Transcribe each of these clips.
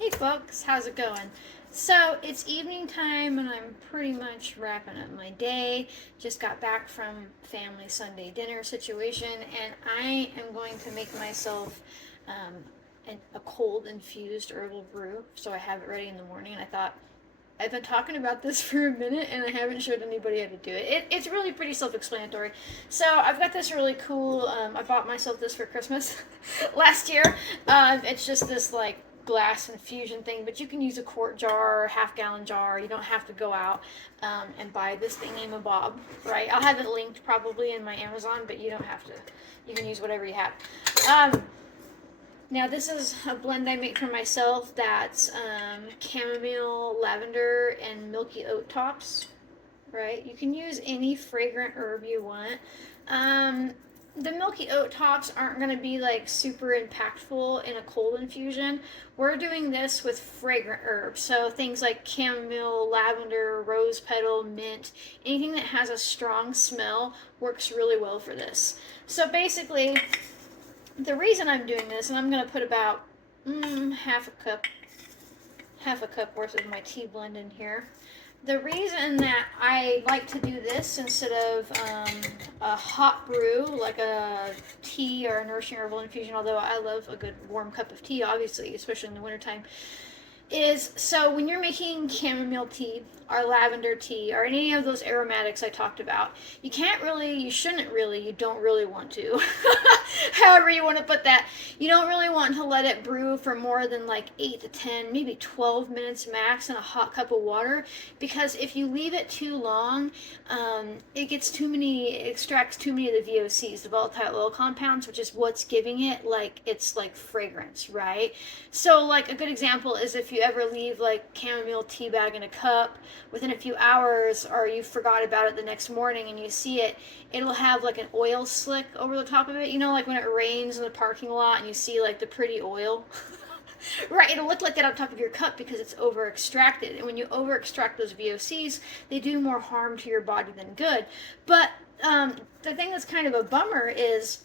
Hey folks, how's it going? So it's evening time and I'm pretty much wrapping up my day. Just got back from family Sunday dinner situation and I am going to make myself a cold infused herbal brew so I have it ready in the morning. And I thought, I've been talking about this for a minute and I haven't showed anybody how to do it. It's really pretty self-explanatory. So I've got this really cool, I bought myself this for Christmas last year. It's just this like glass infusion thing, but you can use a quart jar, half-gallon jar. You don't have to go out and buy this thingy-mabob, right? I'll have it linked probably in my Amazon, but you don't have to. You can use whatever you have. Now this is a blend I make for myself that's chamomile, lavender, and milky oat tops, right? You can use any fragrant herb you want. The milky oat tops aren't going to be like super impactful in a cold infusion. We're doing this with fragrant herbs, so things like chamomile, lavender, rose petal, mint, anything that has a strong smell works really well for this. So basically, the reason I'm doing this, and I'm going to put about half a cup worth of my tea blend in here. The reason that I like to do this instead of a hot brew, like a tea or a nourishing herbal infusion, although I love a good warm cup of tea, obviously, especially in the wintertime, is so when you're making chamomile tea or lavender tea or any of those aromatics I talked about, you don't really want to, however you want to put that, you don't really want to let it brew for more than like 8 to 10, maybe 12 minutes max in a hot cup of water, because if you leave it too long, it extracts too many of the VOCs, the volatile oil compounds, which is what's giving it it's like fragrance, right? So like a good example is if you ever leave like chamomile tea bag in a cup within a few hours, or you forgot about it the next morning and you see it, it'll have like an oil slick over the top of it. You know, like when it rains in the parking lot and you see like the pretty oil. Right, it'll look like that on top of your cup because it's over extracted. And when you over extract those VOCs, they do more harm to your body than good. But the thing that's kind of a bummer is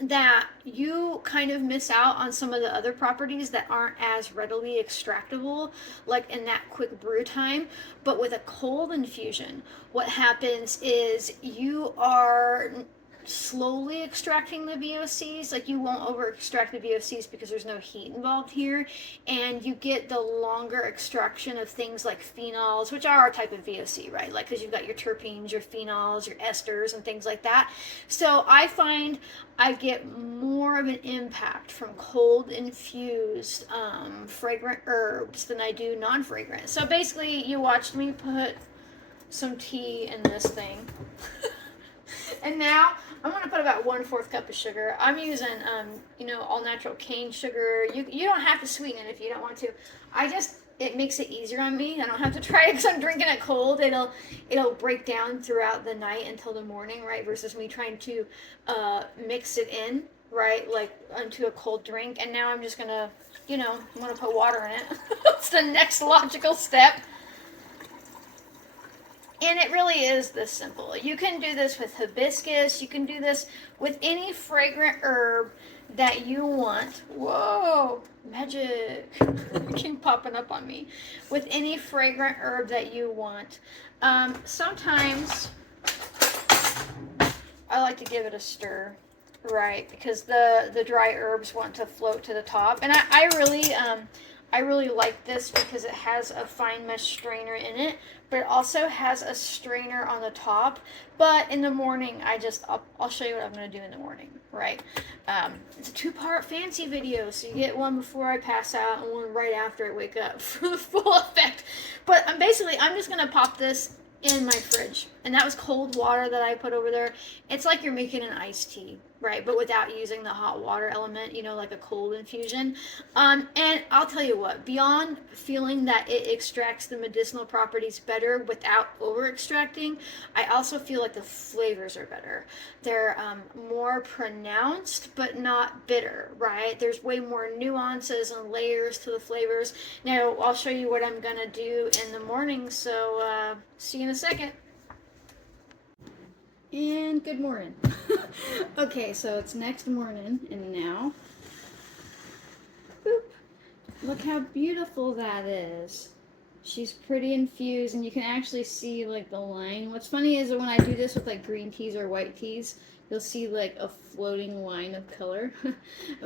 that you kind of miss out on some of the other properties that aren't as readily extractable, like in that quick brew time. But with a cold infusion, what happens is you are slowly extracting the VOCs. Like you won't over extract the VOCs because there's no heat involved here, and you get the longer extraction of things like phenols, which are a type of VOC, right? Like because you've got your terpenes, your phenols, your esters, and things like that. So I find I get more of an impact from cold infused fragrant herbs than I do non-fragrant. So basically, you watched me put some tea in this thing. And now I'm going to put about 1/4 cup of sugar. I'm using, all natural cane sugar. You don't have to sweeten it if you don't want to. It makes it easier on me. I don't have to try it because I'm drinking it cold. It'll break down throughout the night until the morning, right? Versus me trying to mix it in, right? Like into a cold drink. And now I'm just going to, I'm going to put water in it. It's the next logical step. And it really is this simple. You can do this with hibiscus. You can do this with any fragrant herb that you want. Whoa, magic. Keep popping up on me. With any fragrant herb that you want. Sometimes I like to give it a stir, right? Because the dry herbs want to float to the top. And I really like this because it has a fine mesh strainer in it, but it also has a strainer on the top. But in the morning, I'll show you what I'm going to do in the morning, right? It's a 2-part fancy video, so you get one before I pass out and one right after I wake up for the full effect. But I'm just going to pop this in my fridge, and that was cold water that I put over there. It's like you're making an iced tea, right? But without using the hot water element, like a cold infusion. And I'll tell you what, beyond feeling that it extracts the medicinal properties better without over extracting, I also feel like the flavors are better. They're more pronounced, but not bitter, right? There's way more nuances and layers to the flavors. Now, I'll show you what I'm gonna do in the morning, so see you in a second. And good morning. Okay, so it's next morning, and now, boop, Look how beautiful that is. She's pretty infused, and you can actually see like the line. What's funny is that when I do this with like green teas or white teas, you'll see like a floating line of color.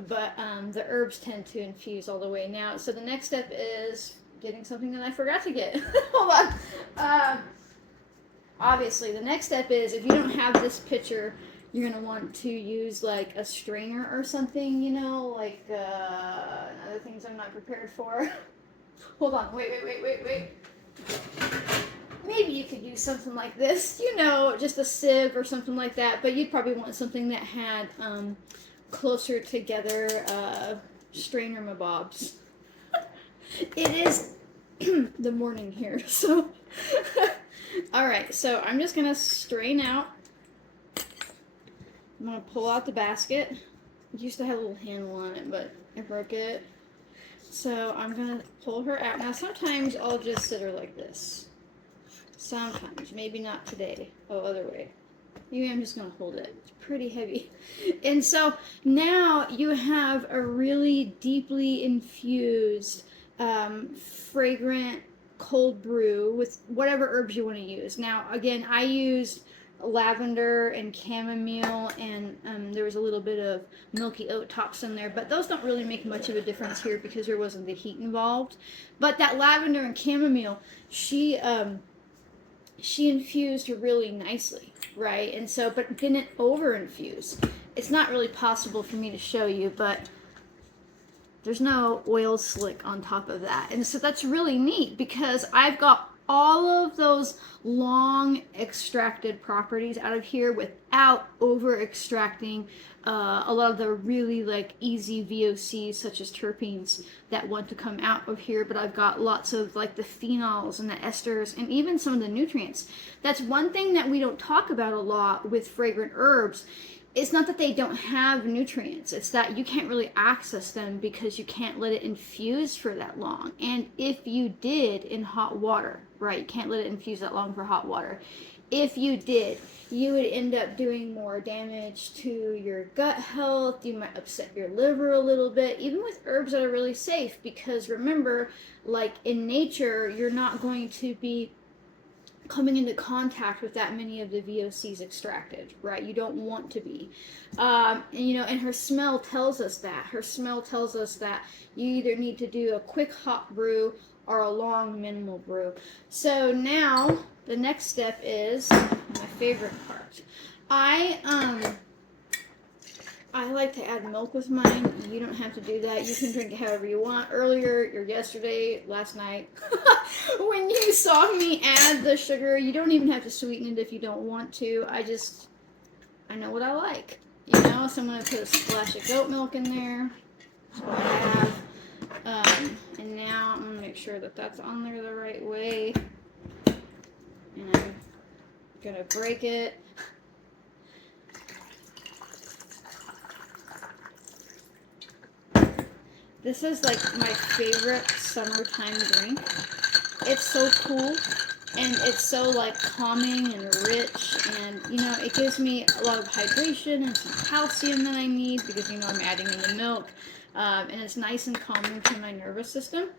But the herbs tend to infuse all the way. Now, so the next step is getting something that I forgot to get. Hold on. Obviously, the next step is if you don't have this pitcher, you're going to want to use like a strainer or something, you know, like other things I'm not prepared for. Hold on, wait. Maybe you could use something like this, you know, just a sieve or something like that, but you'd probably want something that had closer together strainer mabobs. It is the morning here, so. Alright, so I'm just going to strain out. I'm going to pull out the basket. It used to have a little handle on it, but I broke it. So I'm going to pull her out. Now sometimes I'll just sit her like this. Sometimes. Maybe not today. Oh, other way. Maybe I'm just going to hold it. It's pretty heavy. And so now you have a really deeply infused, fragrant cold brew with whatever herbs you want to use. Now, again, I used lavender and chamomile, and there was a little bit of milky oat tops in there, but those don't really make much of a difference here because there wasn't the heat involved. But that lavender and chamomile, she infused really nicely, right? And so, but didn't over infuse. It's not really possible for me to show you, but there's no oil slick on top of that. And so that's really neat because I've got all of those long extracted properties out of here without over extracting a lot of the really like easy VOCs such as terpenes that want to come out of here, but I've got lots of like the phenols and the esters and even some of the nutrients. That's one thing that we don't talk about a lot with fragrant herbs. It's not that they don't have nutrients, it's that you can't really access them because you can't let it infuse for that long. And if you did in hot water, right, you can't let it infuse that long for hot water. If you did, you would end up doing more damage to your gut health. You might upset your liver a little bit, even with herbs that are really safe, because remember, like in nature, you're not going to be coming into contact with that many of the VOCs extracted, right? You don't want to be. And, you know, and her smell tells us that. Her smell tells us that you either need to do a quick hot brew or a long minimal brew. So now the next step is my favorite part. I like to add milk with mine. You don't have to do that. You can drink it however you want. Earlier, or yesterday, last night, when you saw me add the sugar, you don't even have to sweeten it if you don't want to. I know what I like. You know, so I'm going to put a splash of goat milk in there. That's what I have. And now I'm going to make sure that that's on there the right way. And I'm going to break it. This is like my favorite summertime drink. It's so cool and it's so like calming and rich, and you know, it gives me a lot of hydration and some calcium that I need because you know I'm adding in the milk, and it's nice and calming to my nervous system.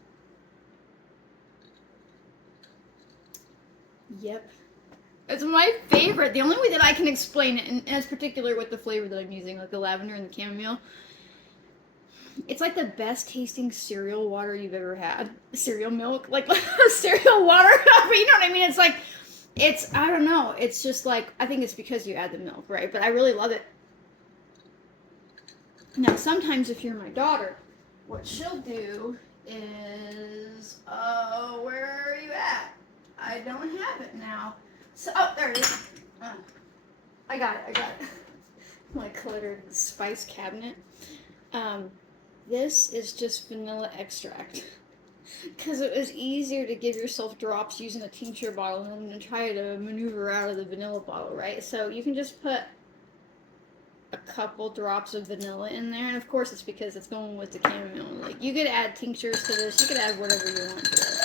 Yep. It's my favorite. The only way that I can explain it, and it's particular with the flavor that I'm using, like the lavender and the chamomile, it's like the best tasting cereal water you've ever had. Cereal milk, like cereal water. But you know what I mean? It's like, I don't know. It's just like, I think it's because you add the milk, right? But I really love it. Now, sometimes if you're my daughter, what she'll do is, where are you at? I don't have it now. So, oh, there it is. I got it. My cluttered spice cabinet. This is just vanilla extract. Because it was easier to give yourself drops using a tincture bottle than to try to maneuver out of the vanilla bottle, right? So you can just put a couple drops of vanilla in there. And of course it's because it's going with the chamomile. Like, you could add tinctures to this. You could add whatever you want to this.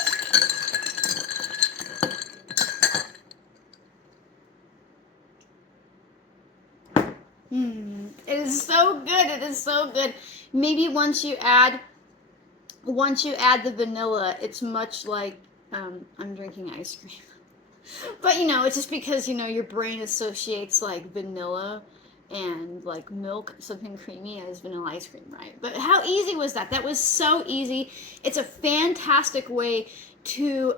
It is so good. It is so good. Maybe once you add once you add the vanilla, it's much like I'm drinking ice cream. But it's just because your brain associates like vanilla and like milk, something creamy, as vanilla ice cream, right? But how easy was that? That was so easy. It's a fantastic way to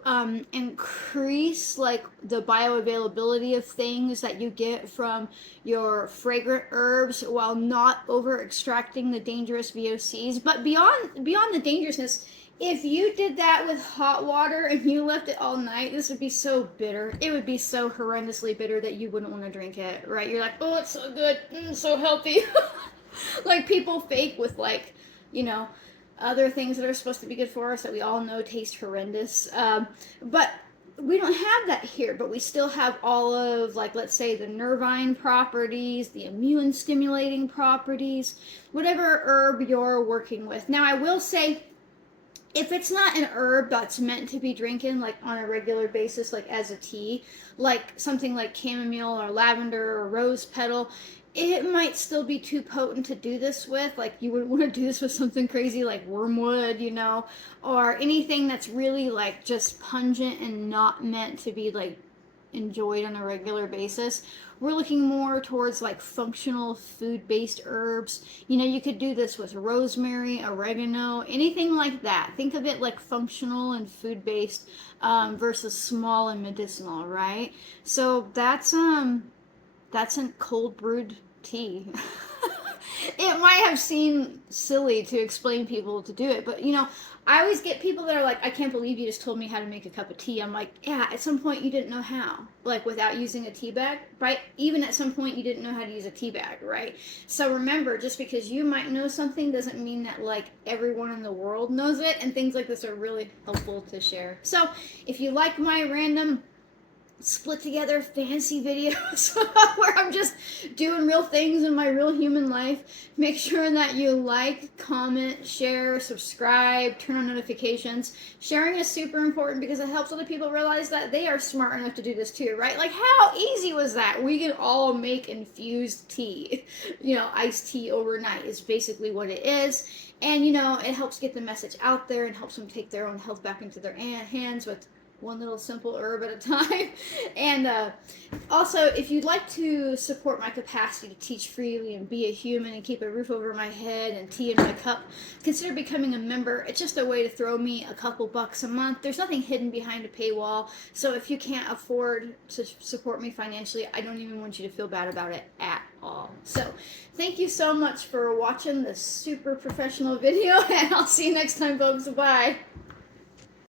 increase like the bioavailability of things that you get from your fragrant herbs while not over extracting the dangerous VOCs. But beyond the dangerousness, if you did that with hot water and you left it all night, this would be so bitter. It would be so horrendously bitter that you wouldn't want to drink it, right? You're like, oh, it's so good, so healthy. Like people fake with like, other things that are supposed to be good for us that we all know taste horrendous. But we don't have that here, but we still have all of, like, let's say the nervine properties, the immune stimulating properties, whatever herb you're working with. Now, I will say, if it's not an herb that's meant to be drinking like on a regular basis, like as a tea, like something like chamomile or lavender or rose petal, it might still be too potent to do this with. Like you wouldn't want to do this with something crazy like wormwood, or anything that's really like just pungent and not meant to be like enjoyed on a regular basis. We're looking more towards like functional food-based herbs. You could do this with rosemary, oregano, anything like that. Think of it like functional and food-based versus small and medicinal, right? So that's a cold brewed tea. It might have seemed silly to explain people to do it, but I always get people that are like, I can't believe you just told me how to make a cup of tea. I'm like, yeah, at some point you didn't know how, like without using a tea bag, right? Even at some point you didn't know how to use a tea bag, right? So remember, just because you might know something doesn't mean that like everyone in the world knows it, and things like this are really helpful to share. So if you like my random split together fancy videos where I'm just doing real things in my real human life, make sure that you like, comment, share, subscribe, turn on notifications. Sharing is super important because it helps other people realize that they are smart enough to do this too, right? Like how easy was that? We can all make infused tea. Iced tea overnight is basically what it is. And it helps get the message out there and helps them take their own health back into their hands with one little simple herb at a time. And also, if you'd like to support my capacity to teach freely and be a human and keep a roof over my head and tea in my cup, consider becoming a member. It's just a way to throw me a couple bucks a month. There's nothing hidden behind a paywall. So if you can't afford to support me financially, I don't even want you to feel bad about it at all. So thank you so much for watching this super professional video, and I'll see you next time, folks. Bye.